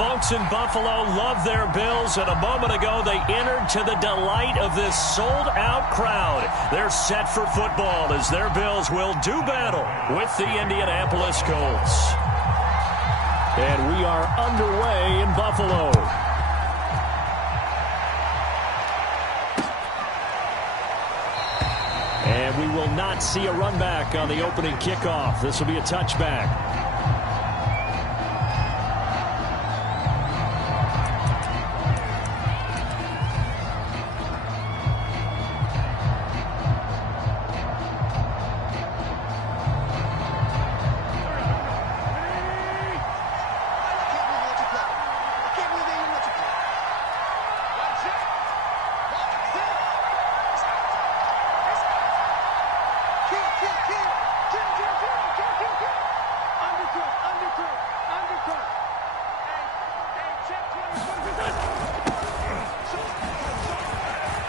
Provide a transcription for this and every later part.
Folks in Buffalo love their Bills, and a moment ago they entered to the delight of this sold-out crowd. They're set for football as their Bills will do battle with the Indianapolis Colts. And we are underway in Buffalo. And we will not see a run back on the opening kickoff. This will be a touchback.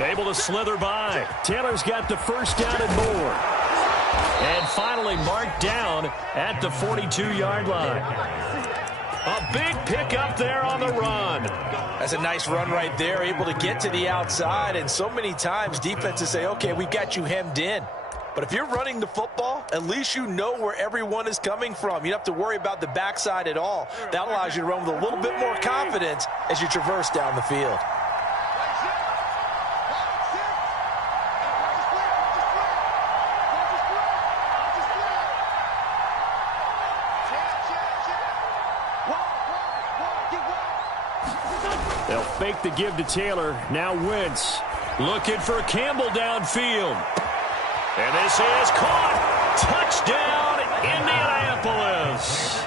Able to slither by. Taylor's got the first down and more. And finally marked down at the 42-yard line. A big pickup there on the run. That's a nice run right there, able to get to the outside. And so many times defenses say, okay, we've got you hemmed in. But if you're running the football, at least you know where everyone is coming from. You don't have to worry about the backside at all. That allows you to run with a little bit more confidence as you traverse down the field. They'll fake the give to Taylor. Now Wentz looking for Campbell downfield. And this is caught. Touchdown, Indianapolis.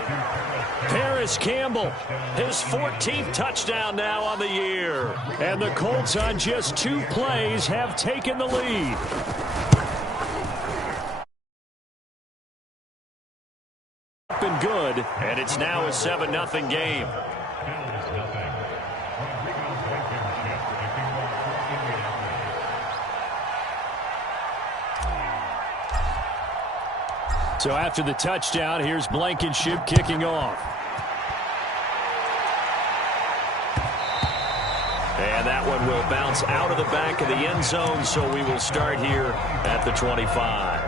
Paris Campbell, his 14th touchdown now on the year. And the Colts on just 2 plays have taken the lead. Been good, and it's now a 7-0 game. So after the touchdown, here's Blankenship kicking off. And that one will bounce out of the back of the end zone, so we will start here at the 25.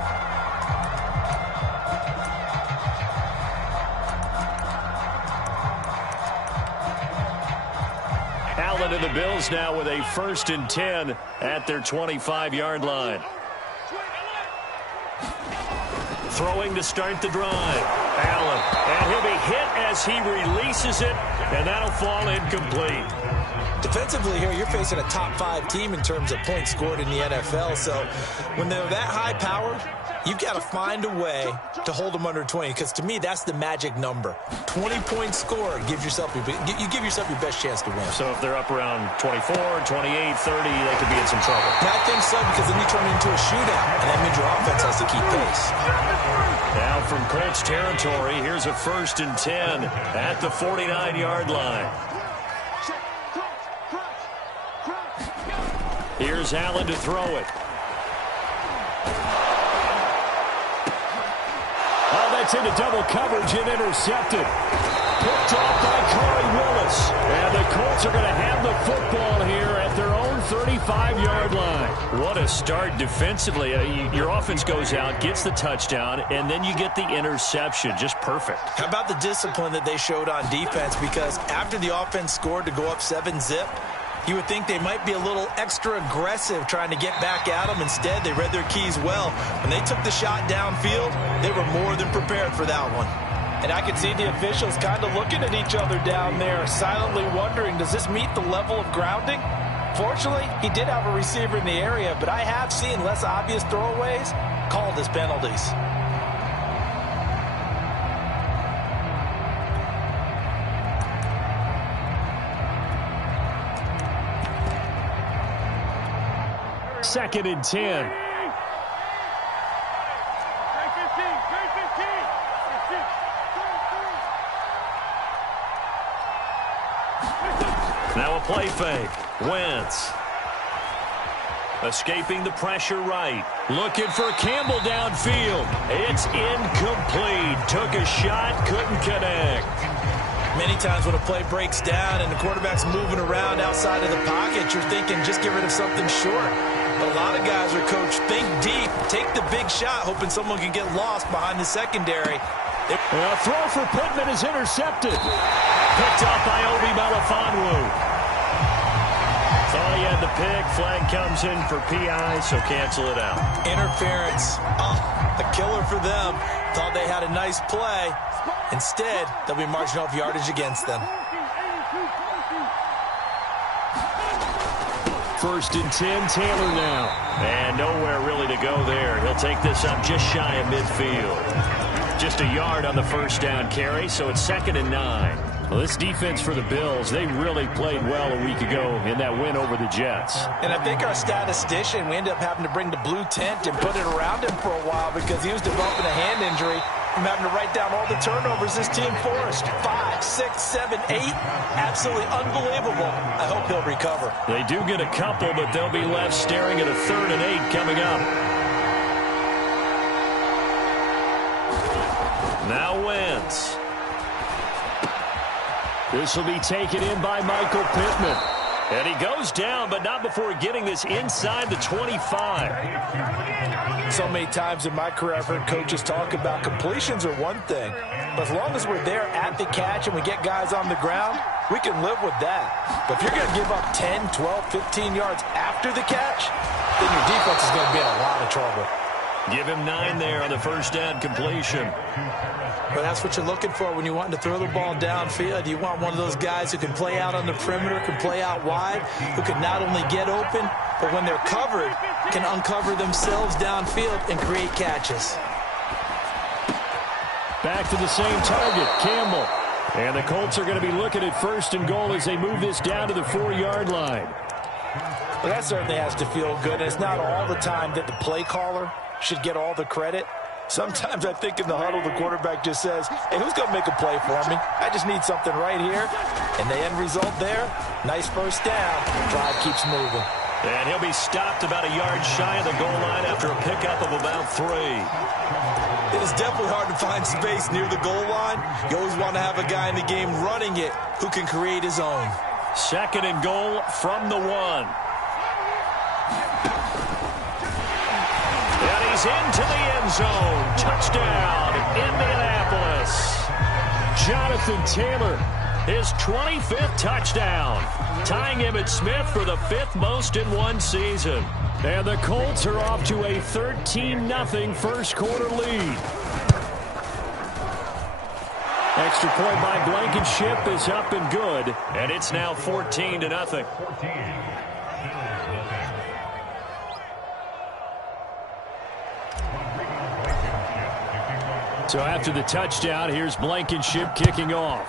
Allen and the Bills now with a 1st and 10 at their 25-yard line. Throwing to start the drive. Allen. And he'll be hit as he releases it, and that'll fall incomplete. Defensively here, you're facing a top 5 team in terms of points scored in the NFL. So when they're that high-powered, you've got to find a way to hold them under 20, because to me, that's the magic number. 20 points scored gives yourself you give yourself your best chance to win. So if they're up around 24, 28, 30, they could be in some trouble. And I think so, because then you turn it into a shootout, and that means your offense has to keep pace. Now from Colts territory, here's a 1st and 10 at the 49-yard line. Here's Allen to throw it. Oh, that's into double coverage and intercepted. Picked off by Corey Willis. And the Colts are going to have the football here at their own 35-yard line. What a start defensively. Your offense goes out, gets the touchdown, and then you get the interception. Just perfect. How about the discipline that they showed on defense? Because after the offense scored to go up 7-zip, you would think they might be a little extra aggressive trying to get back at them. Instead, they read their keys well. When they took the shot downfield, they were more than prepared for that one. And I could see the officials kind of looking at each other down there, silently wondering, does this meet the level of grounding? Fortunately, he did have a receiver in the area, but I have seen less obvious throwaways called as penalties. Second and 10. Now a play fake. Wentz. Escaping the pressure right. Looking for Campbell downfield. It's incomplete. Took a shot, couldn't connect. Many times when a play breaks down and the quarterback's moving around outside of the pocket, you're thinking just get rid of something short. But a lot of guys are coached, think deep, take the big shot, hoping someone can get lost behind the secondary. A throw for Pittman is intercepted. Picked off by Obi Melifonwu. Thought he had the pick. Flag comes in for PI, so cancel it out. Interference. Oh, a killer for them. Thought they had a nice play. Instead, they'll be marching off yardage against them. 1st and 10, Taylor now. And nowhere really to go there. He'll take this up just shy of midfield. Just a yard on the first down carry, so it's 2nd and 9. Well, this defense for the Bills, they really played well a week ago in that win over the Jets. And I think our statistician, we ended up having to bring the blue tent and put it around him for a while because he was developing a hand injury from having to write down all the turnovers this team forced. 5, 6, 7, 8. Absolutely unbelievable. I hope he'll recover. They do get a couple, but they'll be left staring at a 3rd and 8 coming up. Now Wentz. This will be taken in by Michael Pittman. And he goes down, but not before getting this inside the 25. So many times in my career, I've heard coaches talk about completions are one thing. But as long as we're there at the catch and we get guys on the ground, we can live with that. But if you're going to give up 10, 12, 15 yards after the catch, then your defense is going to be in a lot of trouble. Give him 9 there on the first down completion. Well, that's what you're looking for when you want to throw the ball downfield. You want one of those guys who can play out on the perimeter, can play out wide, who can not only get open, but when they're covered, can uncover themselves downfield and create catches. Back to the same target, Campbell. And the Colts are going to be looking at 1st and goal as they move this down to the 4-yard line. Well, that certainly has to feel good. It's not all the time that the play caller should get all the credit. Sometimes I think in the huddle, the quarterback just says, hey, who's going to make a play for me? I just need something right here. And the end result there, nice first down. Drive keeps moving. And he'll be stopped about a yard shy of the goal line after a pickup of about 3. It is definitely hard to find space near the goal line. You always want to have a guy in the game running it who can create his own. 2nd and goal from the 1. And he's into the end zone. Touchdown, Indianapolis. Jonathan Taylor, his 25th touchdown, tying Emmitt Smith for the 5th most in one season. And the Colts are off to a 13-0 first quarter lead. Extra point by Blankenship is up and good, and it's now 14-0. So after the touchdown, here's Blankenship kicking off.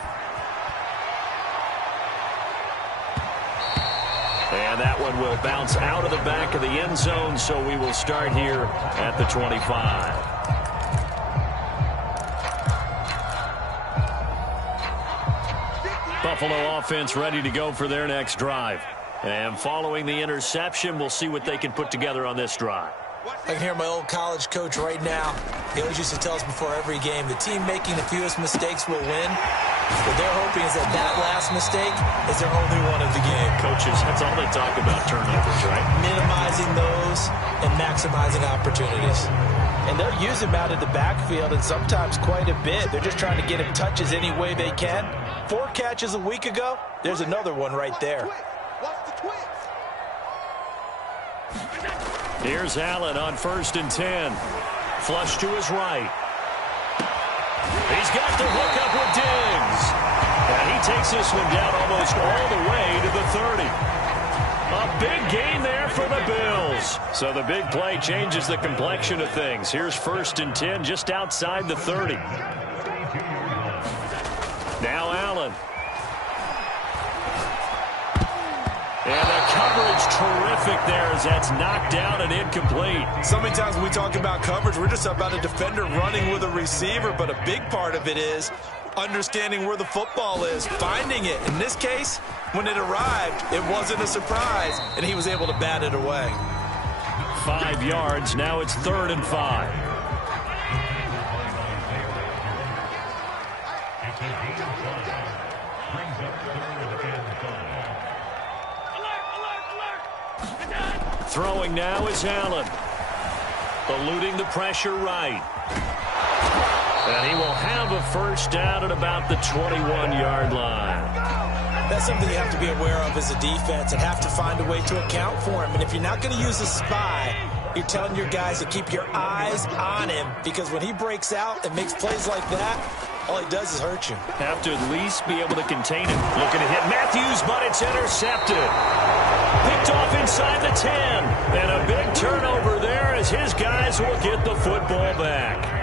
And that one will bounce out of the back of the end zone, so we will start here at the 25. Buffalo offense ready to go for their next drive. And following the interception, we'll see what they can put together on this drive. I can hear my old college coach right now. He always used to tell us before every game, the team making the fewest mistakes will win. What they're hoping is that that last mistake is their only one of the game. Coaches, that's all they talk about, turnovers, right? Minimizing those and maximizing opportunities. And they'll use him out of the backfield, and sometimes quite a bit. They're just trying to get him touches any way they can. 4 catches a week ago, there's another one right there. Here's Allen on 1st and 10. Flush to his right. He's got the hook up with Diggs. And he takes this one down almost all the way to the 30. A big gain there for the Bills. So the big play changes the complexion of things. Here's 1st and 10 just outside the 30. Now Allen. And the coverage terrific there as that's knocked down and incomplete. So many times when we talk about coverage, we're just about a defender running with a receiver, but a big part of it is understanding where the football is, finding it. In this case, when it arrived, it wasn't a surprise, and he was able to bat it away. 5 yards. Now it's 3rd and 5. Throwing now is Allen. Eluding the pressure right. And he will have a first down at about the 21-yard line. That's something you have to be aware of as a defense and have to find a way to account for him. And if you're not going to use a spy, you're telling your guys to keep your eyes on him, because when he breaks out and makes plays like that, all he does is hurt you. Have to at least be able to contain him. Looking to hit Matthews, but it's intercepted. Picked off inside the 10. And a big turnover there as his guys will get the football back.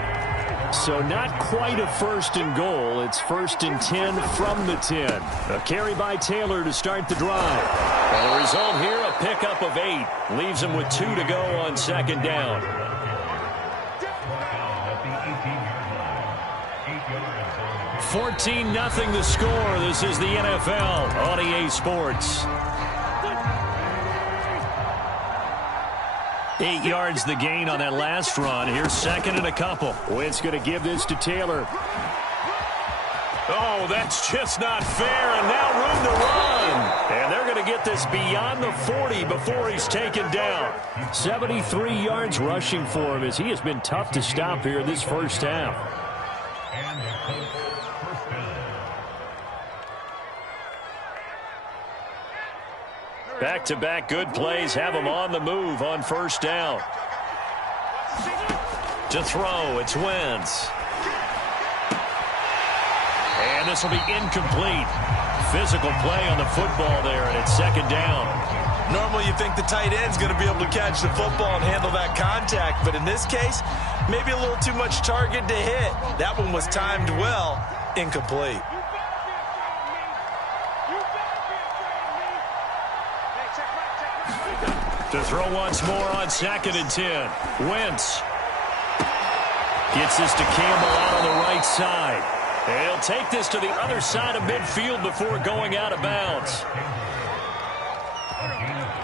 So not quite a first and goal. It's first and 10 from the 10. A carry by Taylor to start the drive. And the result here, a pickup of 8. Leaves him with 2 to go on second down. 14-0 the score. This is the NFL on EA Sports. 8 yards the gain on that last run. Here's second and a couple. Wentz going to give this to Taylor. Oh, that's just not fair, and now room to run. And they're going to get this beyond the 40 before he's taken down. 73 yards rushing for him as he has been tough to stop here in this first half. Back-to-back good plays have him on the move on first down. To throw, it's Wentz. And this will be incomplete. Physical play on the football there, and it's second down. Normally you think the tight end's going to be able to catch the football and handle that contact, but in this case, maybe a little too much target to hit. That one was timed well, incomplete. To throw once more on second and 10. Wentz gets this to Campbell out on the right side. And he'll take this to the other side of midfield before going out of bounds.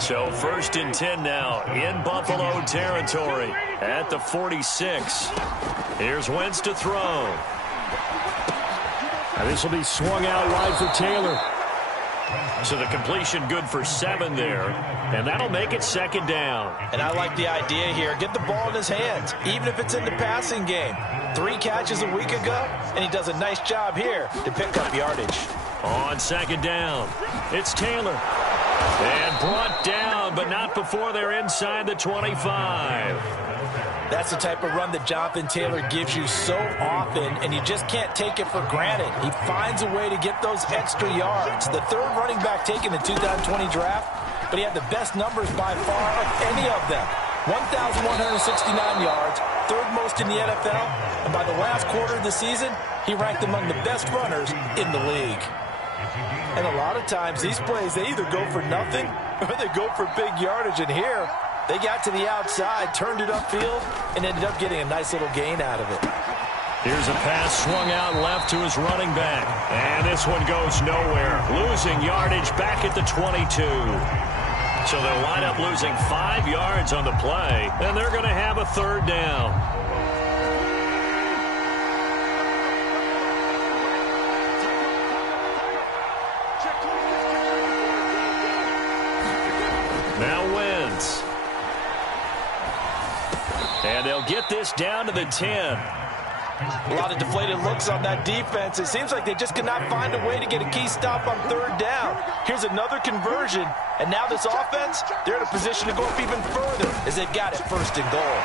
So first and 10 now in Buffalo territory at the 46. Here's Wentz to throw. And this will be swung out wide for Taylor. So the completion good for 7 there. And that'll make it second down. And I like the idea here. Get the ball in his hands, even if it's in the passing game. 3 catches a week ago, and he does a nice job here to pick up yardage. On second down, it's Taylor. And brought down, but not before they're inside the 25. That's the type of run that Jonathan Taylor gives you so often, and you just can't take it for granted. He finds a way to get those extra yards. The third running back taken in the 2020 draft, but he had the best numbers by far of any of them. 1,169 yards, third most in the NFL, and by the last quarter of the season, he ranked among the best runners in the league. And a lot of times, these plays, they either go for nothing or they go for big yardage, and here, they got to the outside, turned it upfield, and ended up getting a nice little gain out of it. Here's a pass swung out left to his running back. And this one goes nowhere. Losing yardage back at the 22. So they'll wind up losing 5 yards on the play, and they're going to have a third down. Now Wentz. And they'll get this down to the 10. A lot of deflated looks on that defense. It seems like they just could not find a way to get a key stop on third down. Here's another conversion, and now this offense, they're in a position to go up even further as they've got it first and goal.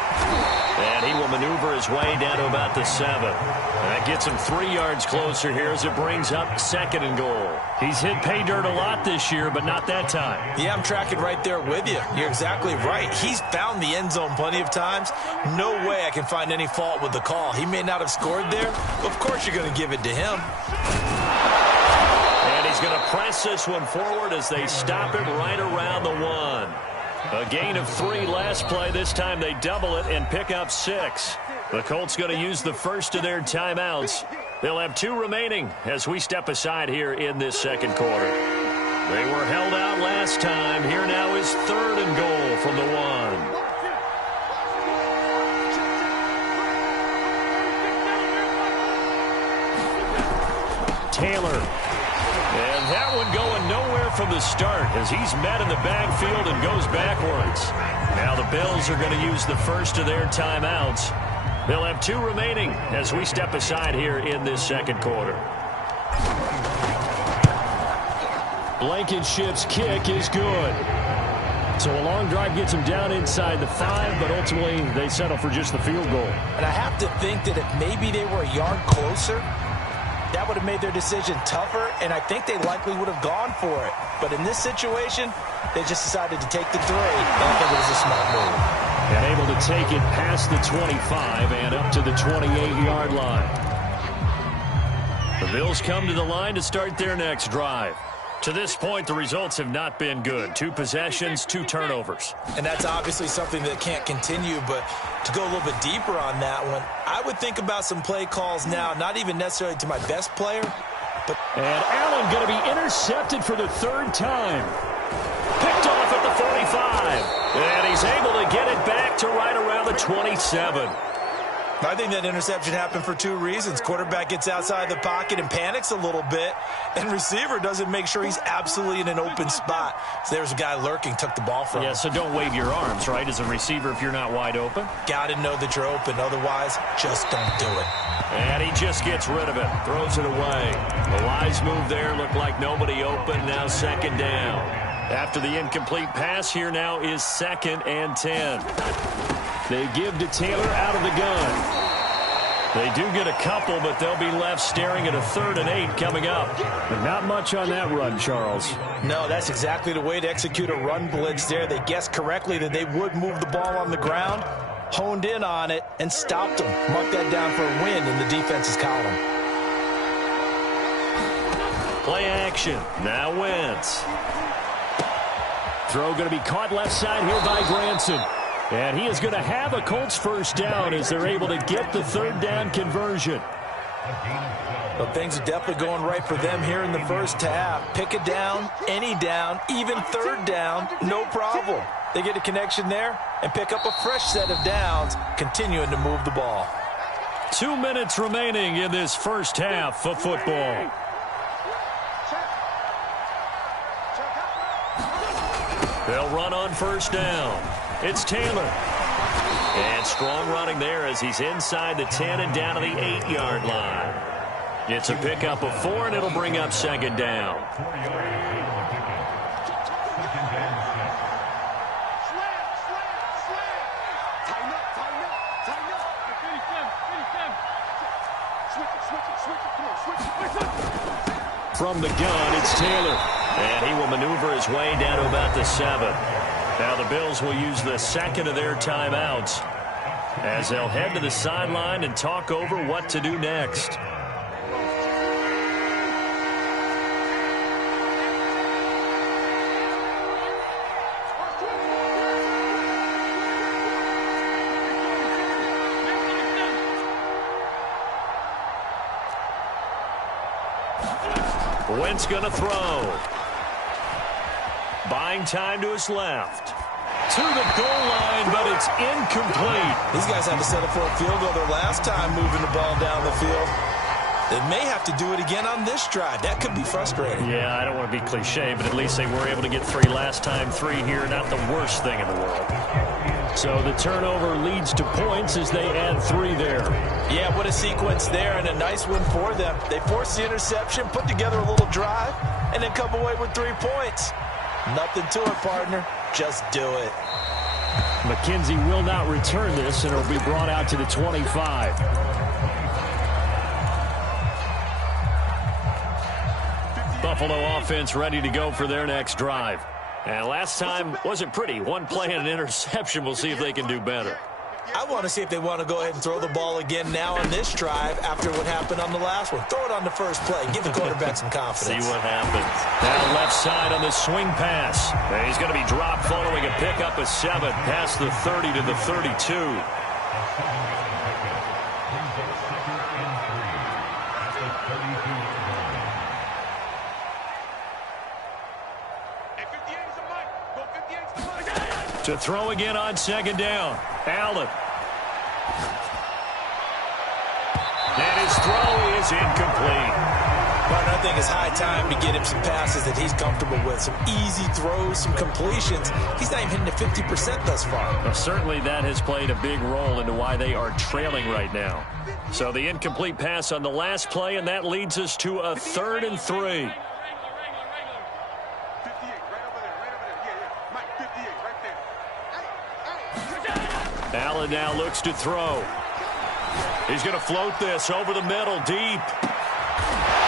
And he will maneuver his way down to about the 7. And that gets him 3 yards closer here as it brings up second and goal. He's hit pay dirt a lot this year, but not that time. Yeah, I'm tracking right there with you. You're exactly right. He's found the end zone plenty of times. No way I can find any fault with the call. He may not have scored there. Of course you're going to give it to him. And he's going to press this one forward as they stop it right around the 1. A gain of 3 last play. This time they double it and pick up 6. The Colts going to use the first of their timeouts. They'll have 2 remaining as we step aside here in this second quarter. They were held out last time. Here now is third and goal from the 1. Taylor. And that from the start as he's met in the backfield and goes backwards. Now the Bills are going to use the first of their timeouts. They'll have 2 remaining as we step aside here in this second quarter. Blankenship's kick is good. So a long drive gets them down inside the 5, but ultimately they settle for just the field goal. And I have to think that if maybe they were a yard closer, that would have made their decision tougher, and I think they likely would have gone for it. But in this situation, they just decided to take the 3, and I think it was a smart move. And able to take it past the 25 and up to the 28-yard line. The Bills come to the line to start their next drive. To this point, the results have not been good. 2 possessions, 2 turnovers. And that's obviously something that can't continue, but to go a little bit deeper on that one, I would think about some play calls now, not even necessarily to my best player, but... And Allen going to be intercepted for the 3rd time. Picked off at the 45. And he's able to get it back to right around the 27. I think that interception happened for 2 reasons. Quarterback gets outside the pocket and panics a little bit, and receiver doesn't make sure he's absolutely in an open spot. So there's a guy lurking, took the ball from him. Yeah, so don't wave your arms, right, as a receiver if you're not wide open. Got to know that you're open. Otherwise, just don't do it. And he just gets rid of it, throws it away. The wise move there, looked like nobody open, now 2nd down. After the incomplete pass, here now is 2nd and 10. They give to Taylor out of the gun. They do get a couple, but they'll be left staring at a 3rd and 8 coming up. But not much on that run, Charles. No, that's exactly the way to execute a run blitz there. They guessed correctly that they would move the ball on the ground, honed in on it, and stopped them. Mark that down for a win in the defense's column. Play action. Now Wentz. Throw going to be caught left side here by Granson. And he is going to have a Colts 1st down as they're able to get the 3rd down conversion. Well, things are definitely going right for them here in the first half. Pick a down, any down, even 3rd down, no problem. They get a connection there and pick up a fresh set of downs, continuing to move the ball. 2 minutes remaining in this first half of football. They'll run on 1st down. It's Taylor. And strong running there as he's inside the 10 and down to the 8-yard line. It's a pickup of 4, and it'll bring up 2nd down. From the gun, it's Taylor. And he will maneuver his way down to about the 7. Now the Bills will use the 2nd of their timeouts as they'll head to the sideline and talk over what to do next. Wentz going to throw. Buying time to his left. To the goal line, but it's incomplete. These guys had to settle for a field goal their last time moving the ball down the field. They may have to do it again on this drive. That could be frustrating. Yeah, I don't want to be cliche, but at least they were able to get 3 last time. 3 here, not the worst thing in the world. So the turnover leads to points as they add 3 there. Yeah, what a sequence there, and a nice win for them. They forced the interception, put together a little drive, and then come away with 3 points. Nothing to it, partner. Just do it. McKenzie will not return this, and it'll be brought out to the 25. Buffalo offense ready to go for their next drive. And last time wasn't pretty. 1 play and an interception. We'll see if they can do better. I want to see if they want to go ahead and throw the ball again now on this drive after what happened on the last one. Throw it on the first play. Give the quarterback some confidence. See what happens. Now left side on the swing pass. And he's going to be dropped following a pickup of 7 past the 30 to the 32. To throw again on 2nd down. Allen. And his throw is incomplete. But I think it's high time to get him some passes that he's comfortable with, some easy throws, some completions. He's not even hitting to 50% thus far. Well, certainly that has played a big role into why they are trailing right now. So the incomplete pass on the last play, and that leads us to a 3rd and 3. Allen now looks to throw. He's going to float this over the middle, deep.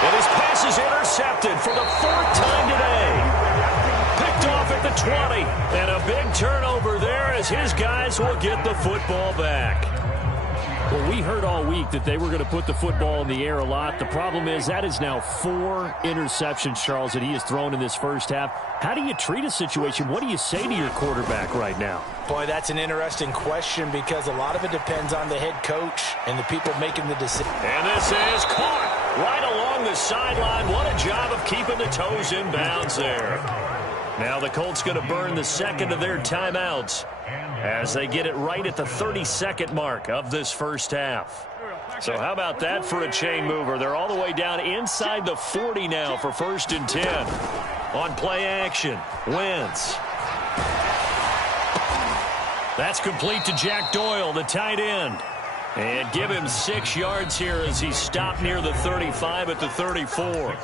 And his pass is intercepted for the 4th time today. Picked off at the 20. And a big turnover there as his guys will get the football back. Well, we heard all week that they were going to put the football in the air a lot. The problem is that is now 4 interceptions, Charles, that he has thrown in this first half. How do you treat a situation? What do you say to your quarterback right now? Boy, that's an interesting question because a lot of it depends on the head coach and the people making the decision. And this is caught right along the sideline. What a job of keeping the toes in bounds there. Now the Colts going to burn the second of their timeouts as they get it right at the 32nd mark of this first half. So how about that for a chain mover? They're all the way down inside the 40 now for 1st and 10. On play action, Wentz. That's complete to Jack Doyle, the tight end. And give him 6 yards here as he stopped near the 35 at the 34.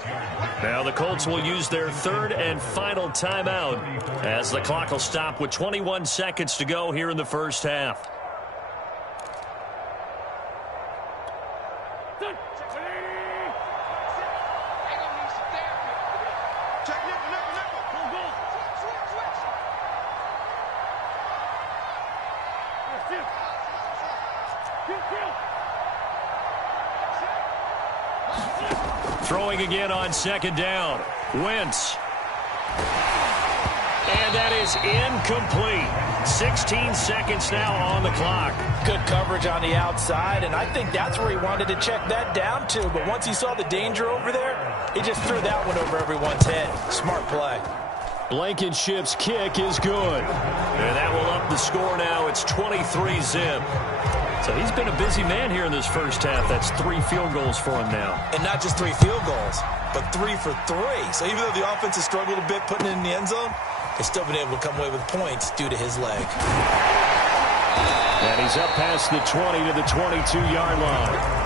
Now the Colts will use their 3rd and final timeout as the clock will stop with 21 seconds to go here in the first half. Throwing again on 2nd down. Wentz. And that is incomplete. 16 seconds now on the clock. Good coverage on the outside, and I think that's where he wanted to check that down to. But once he saw the danger over there, he just threw that one over everyone's head. Smart play. Blankenship's kick is good. And that will up the score now. It's 23-zip. So he's been a busy man here in this first half. That's 3 field goals for him now. And not just 3 field goals, but 3 for 3. So even though the offense has struggled a bit putting it in the end zone, they've still been able to come away with points due to his leg. And he's up past the 20 to the 22-yard line.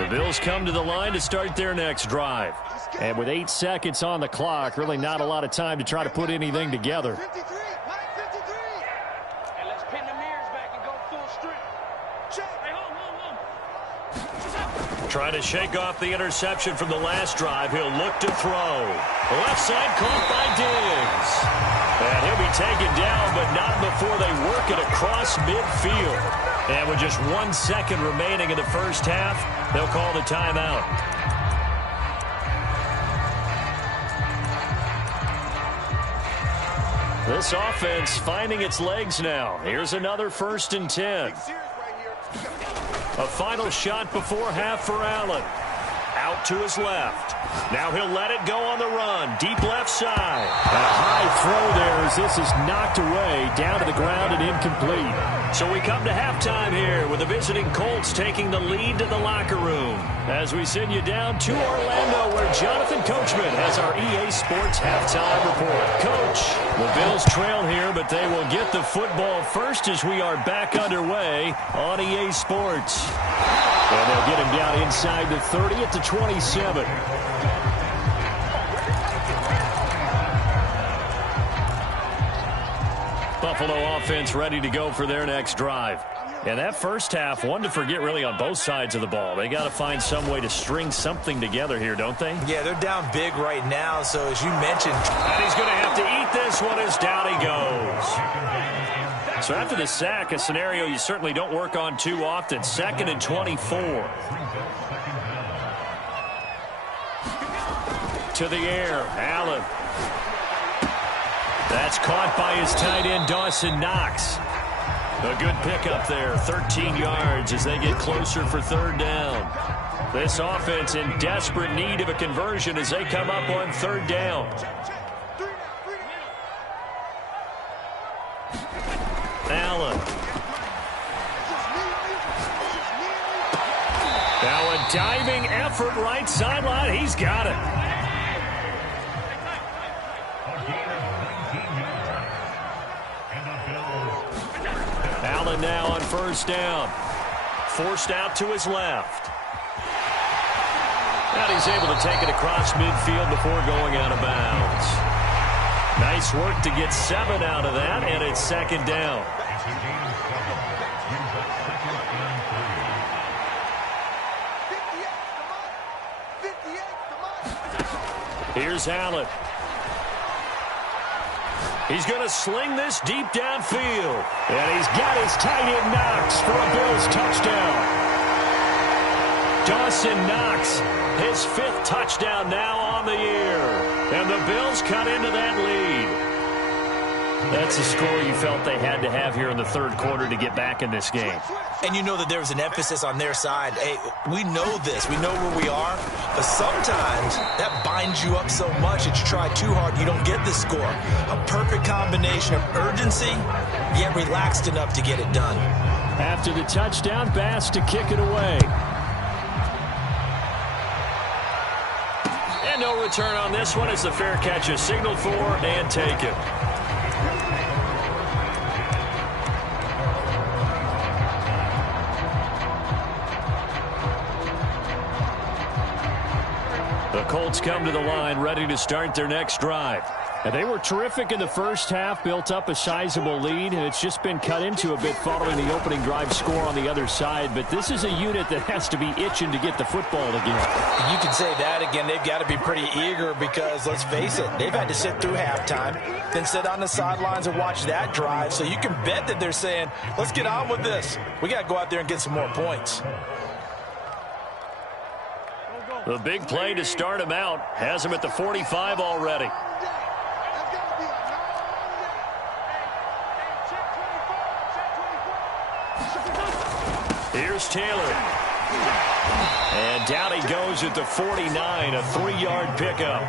The Bills come to the line to start their next drive. And with 8 seconds on the clock, really not a lot of time to try to put anything together. 53, line 53. And let's pin the mirrors back and go full strength. Check. Hey, hold. Trying to shake off the interception from the last drive. He'll look to throw. Left side caught by Diggs. And he'll be taken down, but not before they work it across midfield. And with just 1 second remaining in the first half, they'll call the timeout. This offense finding its legs now. Here's another 1st and 10. A final shot before half for Allen. Out to his left. Now he'll let it go on the run. Deep left side. A high throw there as this is knocked away down to the ground and incomplete. So we come to halftime here with the visiting Colts taking the lead to the locker room. As we send you down to Orlando where Jonathan Coachman has our EA Sports halftime report. Coach, the Bills trail here, but they will get the football first as we are back underway on EA Sports. And they'll get him down inside the 30 at the 27. Buffalo offense ready to go for their next drive. And that first half, one to forget really on both sides of the ball. They got to find some way to string something together here, don't they? Yeah, they're down big right now, so as you mentioned. And he's going to have to eat this one as down he goes. So after the sack, a scenario you certainly don't work on too often. 2nd and 24. To the air, Allen. That's caught by his tight end, Dawson Knox. A good pickup there, 13 yards as they get closer for 3rd down. This offense in desperate need of a conversion as they come up on 3rd down. Allen. diving effort right sideline. He's got it. Allen now on first down. Forced out to his left. And he's able to take it across midfield before going out of bounds. Nice work to get 7 out of that, and it's second down. Here's Allen. He's going to sling this deep downfield. And he's got his tight end Knox for a Bills touchdown. Dawson Knox, his 5th touchdown now on the year. And the Bills cut into that lead. That's a score you felt they had to have here in the third quarter to get back in this game. And you know that there was an emphasis on their side. Hey, we know this. We know where we are. But sometimes that binds you up so much that you try too hard, you don't get the score. A perfect combination of urgency, yet relaxed enough to get it done. After the touchdown, Bass to kick it away. And no return on this one. It's the fair catch is signaled for and taken. The Colts come to the line ready to start their next drive. And they were terrific in the first half, built up a sizable lead, and it's just been cut into a bit following the opening drive score on the other side. But this is a unit that has to be itching to get the football again. You can say that again. They've got to be pretty eager because, let's face it, they've had to sit through halftime, then sit on the sidelines and watch that drive. So you can bet that they're saying, let's get on with this. We got to go out there and get some more points. The big play to start him out has him at the 45 already. Here's Taylor. And down he goes at the 49, a 3-yard pickup.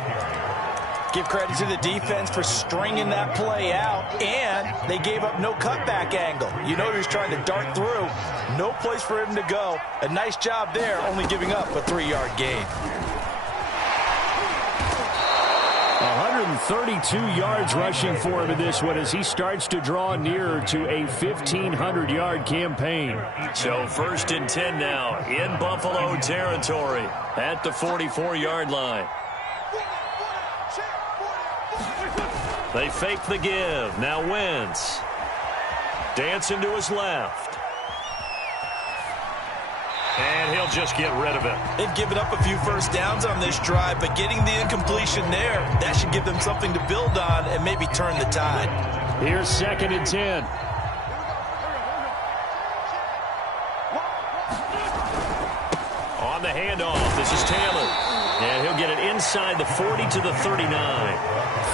Give credit to the defense for stringing that play out, and they gave up no cutback angle. You know he was trying to dart through. No place for him to go. A nice job there, only giving up a 3-yard gain. 132 yards rushing for him in this one as he starts to draw nearer to a 1,500-yard campaign. So 1st and 10 now in Buffalo territory at the 44-yard line. They fake the give. Now Wentz. Dancing to his left. And he'll just get rid of it. They've given up a few first downs on this drive, but getting the incompletion there, that should give them something to build on and maybe turn the tide. Here's 2nd and 10. On the handoff, this is Taylor. And he'll get it inside the 40 to the 39.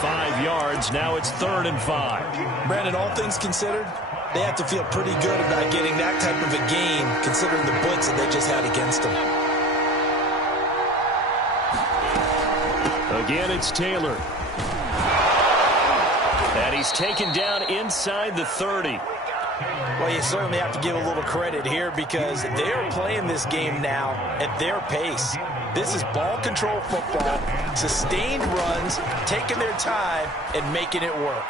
5 yards, now it's 3rd and 5. Brandon, all things considered, they have to feel pretty good about getting that type of a gain, considering the blitz that they just had against them. Again, it's Taylor. And he's taken down inside the 30. Well, you certainly have to give a little credit here because they are playing this game now at their pace. This is ball control football, sustained runs, taking their time, and making it work.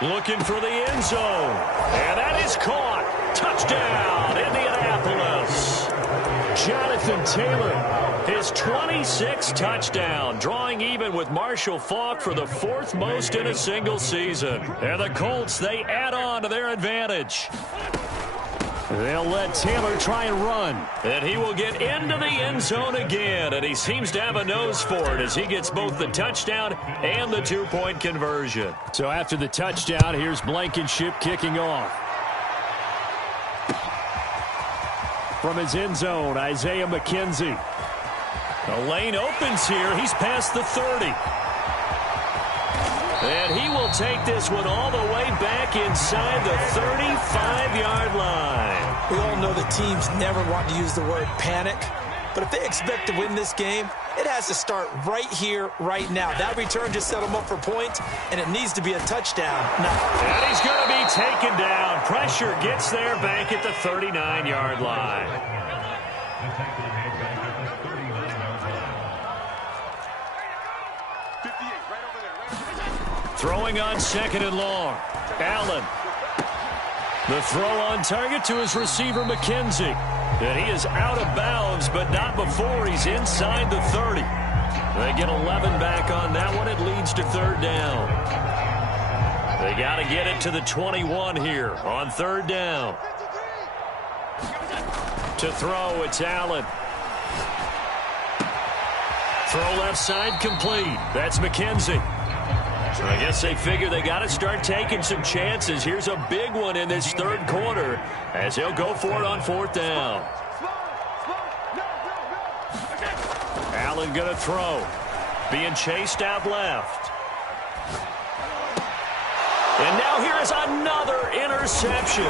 Looking for the end zone. And that is caught. Touchdown, Indianapolis. Jonathan Taylor, his 26th touchdown, drawing even with Marshall Faulk for the 4th most in a single season. And the Colts, they add on to their advantage. They'll let Taylor try and run. And he will get into the end zone again. And he seems to have a nose for it as he gets both the touchdown and the 2-point conversion. So after the touchdown, here's Blankenship kicking off. From his end zone, Isaiah McKenzie. The lane opens here. He's past the 30. And he will take this one all the way back inside the 35-yard line. We all know that teams never want to use the word panic, but if they expect to win this game, it has to start right here, right now. That return just set them up for points, and it needs to be a touchdown now. And he's going to be taken down. Pressure gets there back at the 39-yard line. Throwing on 2nd and long. Allen. The throw on target to his receiver, McKenzie. And he is out of bounds, but not before he's inside the 30. They get 11 back on that one. It leads to 3rd down. They got to get it to the 21 here on 3rd down. To throw, it's Allen. Throw left side complete. That's McKenzie. I guess they figure they got to start taking some chances. Here's a big one in this 3rd quarter as he'll go for it on 4th down. Allen going to throw. Being chased out left. And now here is another interception.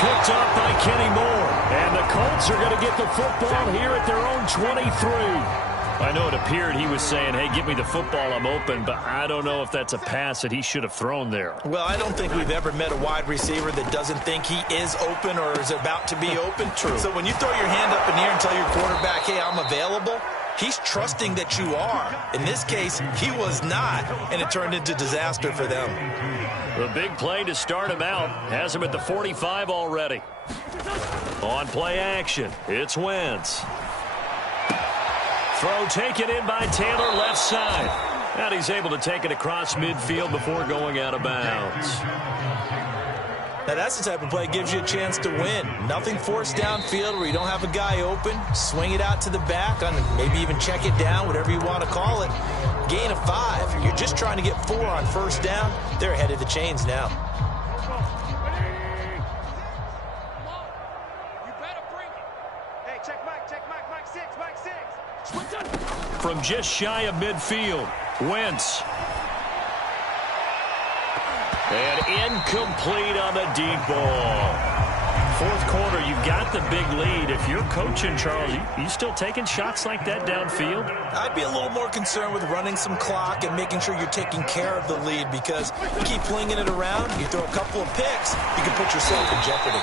Picked up by Kenny Moore. And the Colts are going to get the football here at their own 23. I know it appeared he was saying, hey, give me the football, I'm open, but I don't know if that's a pass that he should have thrown there. Well, I don't think we've ever met a wide receiver that doesn't think he is open or is about to be open. True. So when you throw your hand up in the air and tell your quarterback, hey, I'm available, he's trusting that you are. In this case, he was not, and it turned into disaster for them. The big play to start him out has him at the 45 already. On play action, it's Wentz. Throw taken in by Taylor, left side. And he's able to take it across midfield before going out of bounds. Now that's the type of play that gives you a chance to win. Nothing forced downfield where you don't have a guy open. Swing it out to the back, maybe even check it down, whatever you want to call it. Gain of 5. You're just trying to get 4 on 1st down. They're ahead of the chains now. From just shy of midfield, Wentz. And incomplete on the deep ball. 4th quarter, you've got the big lead. If you're coaching, Charles, you still taking shots like that downfield? I'd be a little more concerned with running some clock and making sure you're taking care of the lead, because you keep flinging it around, you throw a couple of picks, you can put yourself in jeopardy.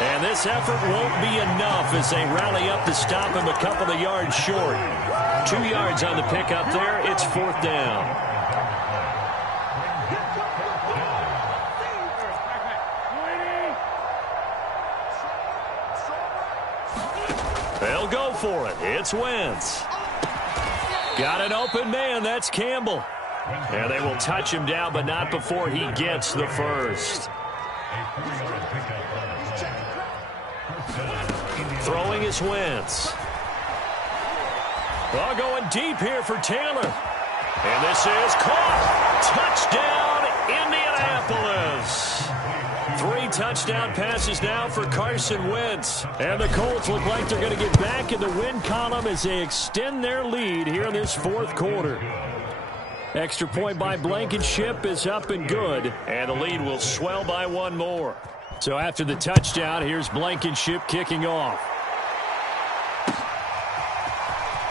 And this effort won't be enough as they rally up to stop him a couple of yards short. 2 yards on the pickup there. It's 4th down. They'll go for it. It's Wentz. Got an open man. That's Campbell. And they will touch him down, but not before he gets the first. Throwing is Wentz. Well, going deep here for Taylor. And this is caught. Touchdown, Indianapolis. 3 touchdown passes now for Carson Wentz. And the Colts look like they're going to get back in the win column as they extend their lead here in this 4th quarter. Extra point by Blankenship is up and good. And the lead will swell by 1 more. So after the touchdown, here's Blankenship kicking off.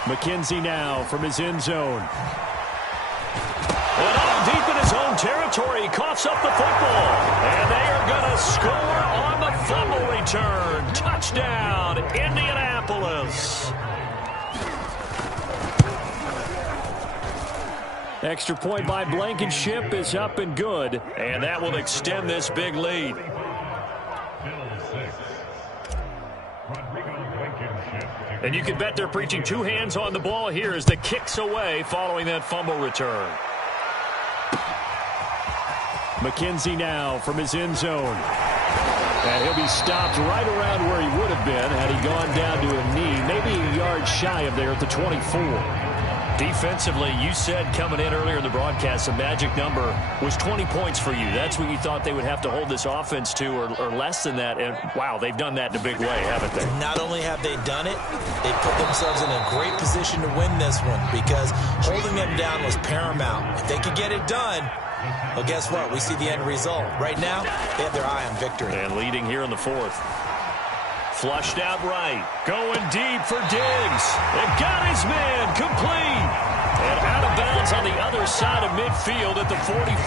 McKenzie now from his end zone. And all deep in his own territory, he coughs up the football. And they are going to score on the fumble return. Touchdown, Indianapolis. Extra point by Blankenship is up and good. And that will extend this big lead. And you can bet they're preaching 2 hands on the ball here as the kick's away following that fumble return. McKenzie now from his end zone. And he'll be stopped right around where he would have been had he gone down to a knee, maybe a yard shy of there at the 24. Defensively, you said coming in earlier in the broadcast, the magic number was 20 points for you. That's what you thought they would have to hold this offense to, or less than that. And, wow, they've done that in a big way, haven't they? Not only have they done it, they put themselves in a great position to win this one because holding them down was paramount. If they could get it done, well, guess what? We see the end result. Right now, they have their eye on victory. And leading here in the 4th. Flushed out right. Going deep for Diggs. And got his man complete. And out of bounds on the other side of midfield at the 45.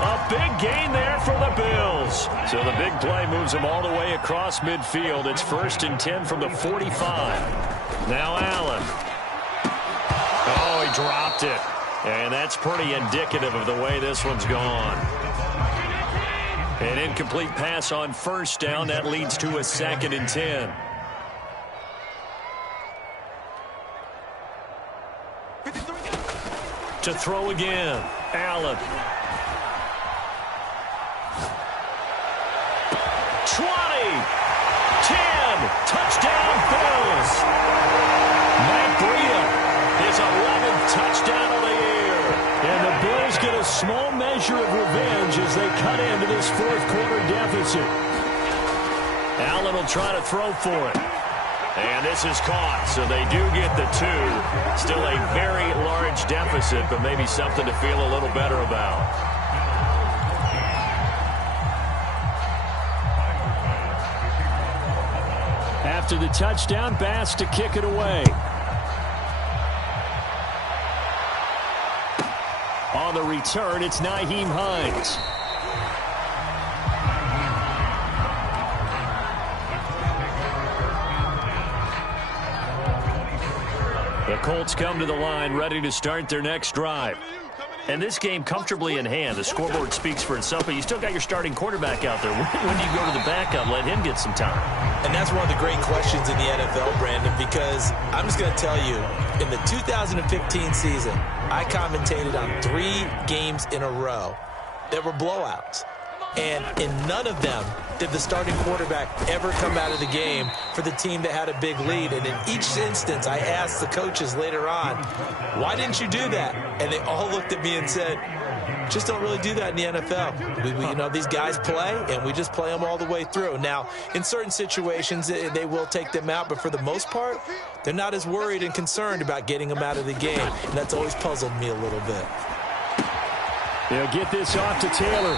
A big gain there for the Bills. So the big play moves them all the way across midfield. It's 1st and 10 from the 45. Now Allen. Oh, he dropped it. And that's pretty indicative of the way this one's gone. An incomplete pass on first down. That leads to a 2nd and 10. To throw again. Allen. 20. 10. Touchdown Bills. Matt Breida, his 11th touchdown of the year. And the Bills get a small measure of revenge as they cut into this fourth-quarter deficit. Allen will try to throw for it. And this is caught, so they do get the 2. Still a very large deficit, but maybe something to feel a little better about. After the touchdown, Bass to kick it away. On the return, it's Nyheim Hines. The Colts come to the line, ready to start their next drive. And this game comfortably in hand. The scoreboard speaks for itself, but you still got your starting quarterback out there. When do you go to the backup, let him get some time? And that's one of the great questions in the NFL, Brandon, because I'm just going to tell you, in the 2015 season, I commentated on 3 games in a row that were blowouts. And in none of them did the starting quarterback ever come out of the game for the team that had a big lead. And in each instance, I asked the coaches later on, why didn't you do that? And they all looked at me and said, just don't really do that in the NFL. These guys play, and we just play them all the way through. Now, in certain situations, they will take them out, but for the most part, they're not as worried and concerned about getting them out of the game. And that's always puzzled me a little bit. They'll get this off to Taylor.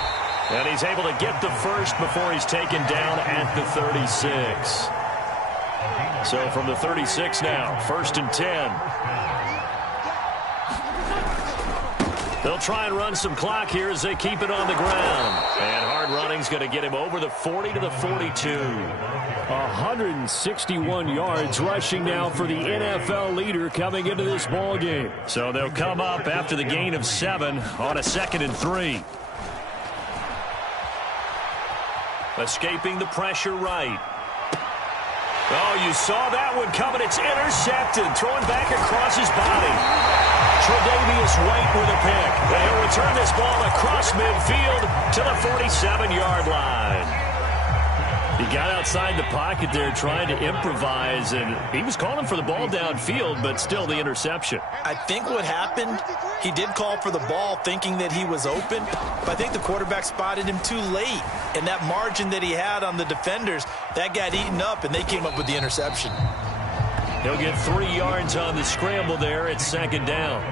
And he's able to get the first before he's taken down at the 36. So from the 36 now, 1st and 10. They'll try and run some clock here as they keep it on the ground. And hard running's going to get him over the 40 to the 42. 161 yards rushing now for the NFL leader coming into this ball game. So they'll come up after the gain of 7 on a 2nd and 3. Escaping the pressure right. Oh, you saw that one coming. It's intercepted. Throwing back across his body. Tre'Davious White with a pick. They'll return this ball across midfield to the 47-yard line. He got outside the pocket there trying to improvise, and he was calling for the ball downfield, but still the interception. I think what happened, he did call for the ball thinking that he was open, but I think the quarterback spotted him too late. And that margin that he had on the defenders, that got eaten up, and they came up with the interception. He'll get 3 yards on the scramble there. It's 2nd down.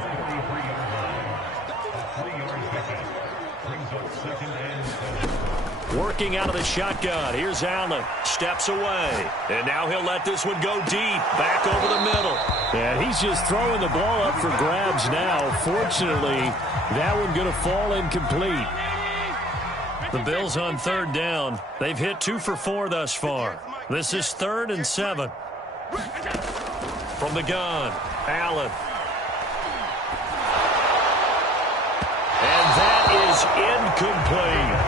Working out of the shotgun. Here's Allen. Steps away. And now he'll let this one go deep. Back over the middle. And he's just throwing the ball up for grabs now. Fortunately, that one going to fall incomplete. The Bills on 3rd down. They've hit 2 for 4 thus far. This is 3rd and 7. From the gun, Allen. And that is incomplete.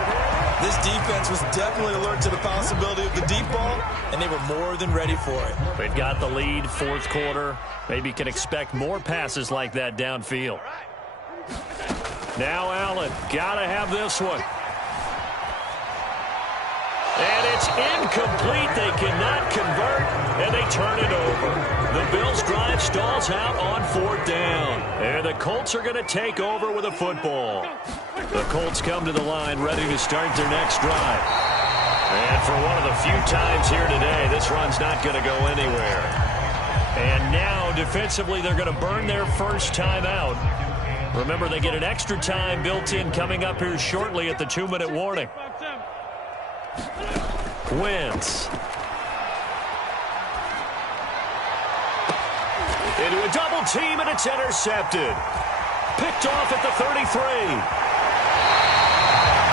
This defense was definitely alert to the possibility of the deep ball, and they were more than ready for it. They've got the lead, 4th quarter. Maybe can expect more passes like that downfield. Now Allen, got to have this one. And it's incomplete. They cannot convert, and they turn it over. The Bills drive stalls out on 4th down. And the Colts are going to take over with a football. The Colts come to the line ready to start their next drive. And for one of the few times here today, this run's not going to go anywhere. And now, defensively, they're going to burn their first time out. Remember, they get an extra time built in coming up here shortly at the 2-minute warning. Wentz. Into a double team, and it's intercepted. Picked off at the 33.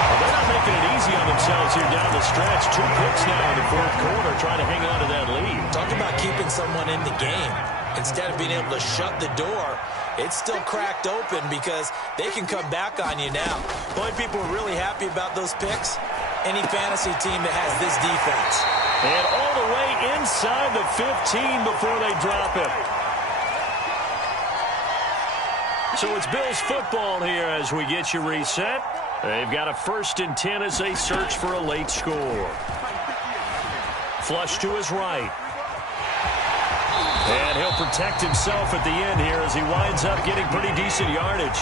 Well, they're not making it easy on themselves here down the stretch. 2 picks now in the 4th quarter, trying to hang on to that lead. Talk about keeping someone in the game. Instead of being able to shut the door, it's still cracked open because they can come back on you now. The only people who are really happy about those picks, any fantasy team that has this defense. And all the way inside the 15 before they drop him. So it's Bills football here as we get you reset. They've got a 1st and 10 as they search for a late score. Flush to his right. And he'll protect himself at the end here as he winds up getting pretty decent yardage.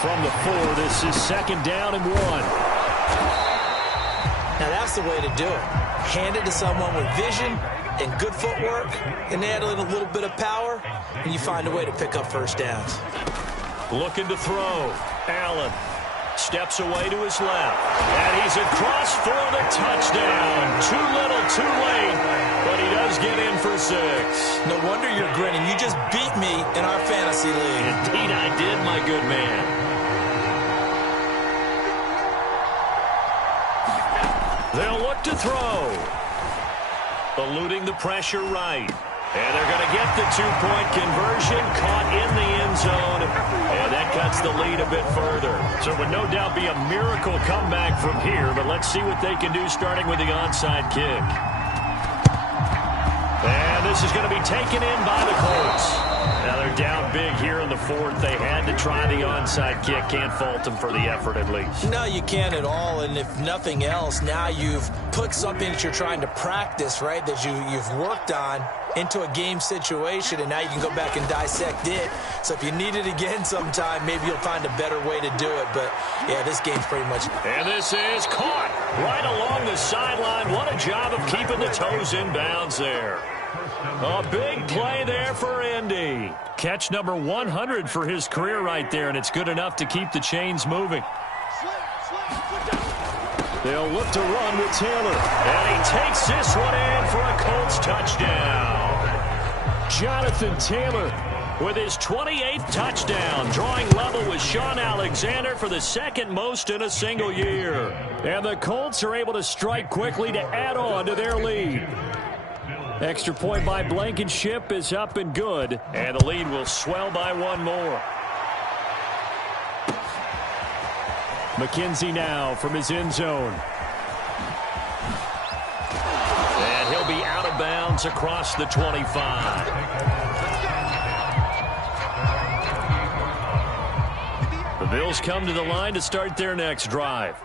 From the 4, this is 2nd down and 1. Now that's the way to do it. Hand it to someone with vision and good footwork, and add in a little bit of power, and you find a way to pick up 1st downs. Looking to throw. Allen steps away to his left. And he's across for the touchdown. Too little, too late, but he does get in for 6. No wonder you're grinning. You just beat me in our fantasy league. Indeed I did, my good man. They'll look to throw. Eluding the pressure right. And they're going to get the 2-point conversion, caught in the end zone, and that cuts the lead a bit further. So it would no doubt be a miracle comeback from here, but let's see what they can do starting with the onside kick. And this is going to be taken in by the Colts. Now they're down big here in the 4th. They had to try the onside kick. Can't fault them for the effort at least. No, you can't at all, and if nothing else, now you've put something that you're trying to practice, right, that you've worked on into a game situation, and now you can go back and dissect it. So if you need it again sometime, maybe you'll find a better way to do it. But, yeah, this game's pretty much... And this is caught right along the sideline. What a job of keeping the toes in bounds there. A big play there for Indy. Catch number 100 for his career right there, and it's good enough to keep the chains moving. They'll look to run with Taylor. And he takes this one in for a Colts touchdown. Jonathan Taylor with his 28th touchdown, drawing level with Sean Alexander for the 2nd most in a single year. And the Colts are able to strike quickly to add on to their lead. Extra point by Blankenship is up and good, and the lead will swell by 1 more. McKenzie now from his end zone. And he'll be out of bounds across the 25. The Bills come to the line to start their next drive.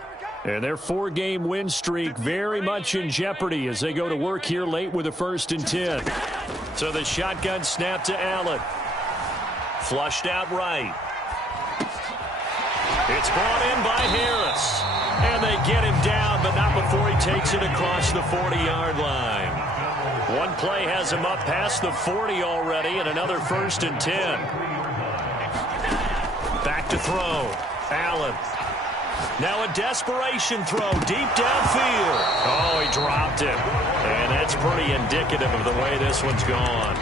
And their 4-game win streak very much in jeopardy as they go to work here late with a 1st and 10. So the shotgun snap to Allen. Flushed out right. It's brought in by Harris. And they get him down, but not before he takes it across the 40-yard line. One play has him up past the 40 already, and another 1st and 10. Back to throw. Allen. Now a desperation throw deep downfield. Oh, he dropped it. And that's pretty indicative of the way this one's gone.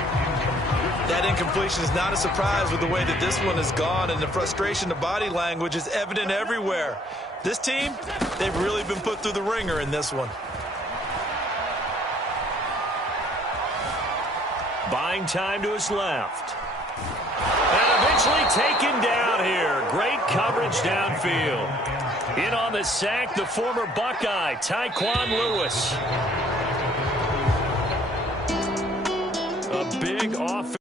That incompletion is not a surprise with the way that this one has gone, and the frustration, the body language is evident everywhere. This team, they've really been put through the ringer in this one. Buying time to his left. And eventually taken down here. Great coverage downfield. In on the sack, the former Buckeye, Tyquan Lewis. A big offense.